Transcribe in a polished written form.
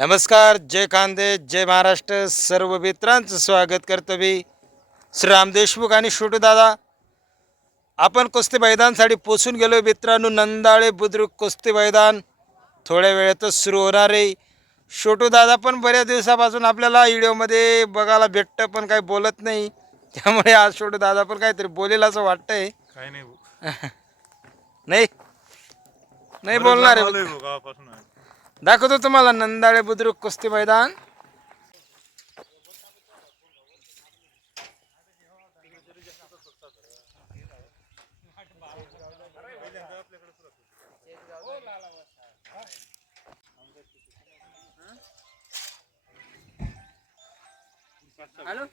नमस्कार, जय कांदे, जय महाराष्ट्र. सर्व मित्रांचं स्वागत करतो मी श्रीराम देशमुख आणि छोटू दादा. आपण कुस्ती मैदानसाठी पोचून गेलो मित्रांनो. नंदाळे बुद्रुक कुस्ती मैदान थोड्या वेळातच सुरू होणार आहे. छोटू दादा पण बऱ्याच दिवसापासून आपल्याला व्हिडिओमध्ये बघायला भेटतं, पण काही बोलत नाही. त्यामुळे आज छोटू दादा पण काहीतरी बोलेल असं वाटतंय. काय नाही नाही नाही बोलणार आहे. दाखवतो तुम्हाला नंदाळे बुद्रुक कुस्ती मैदान. हॅलो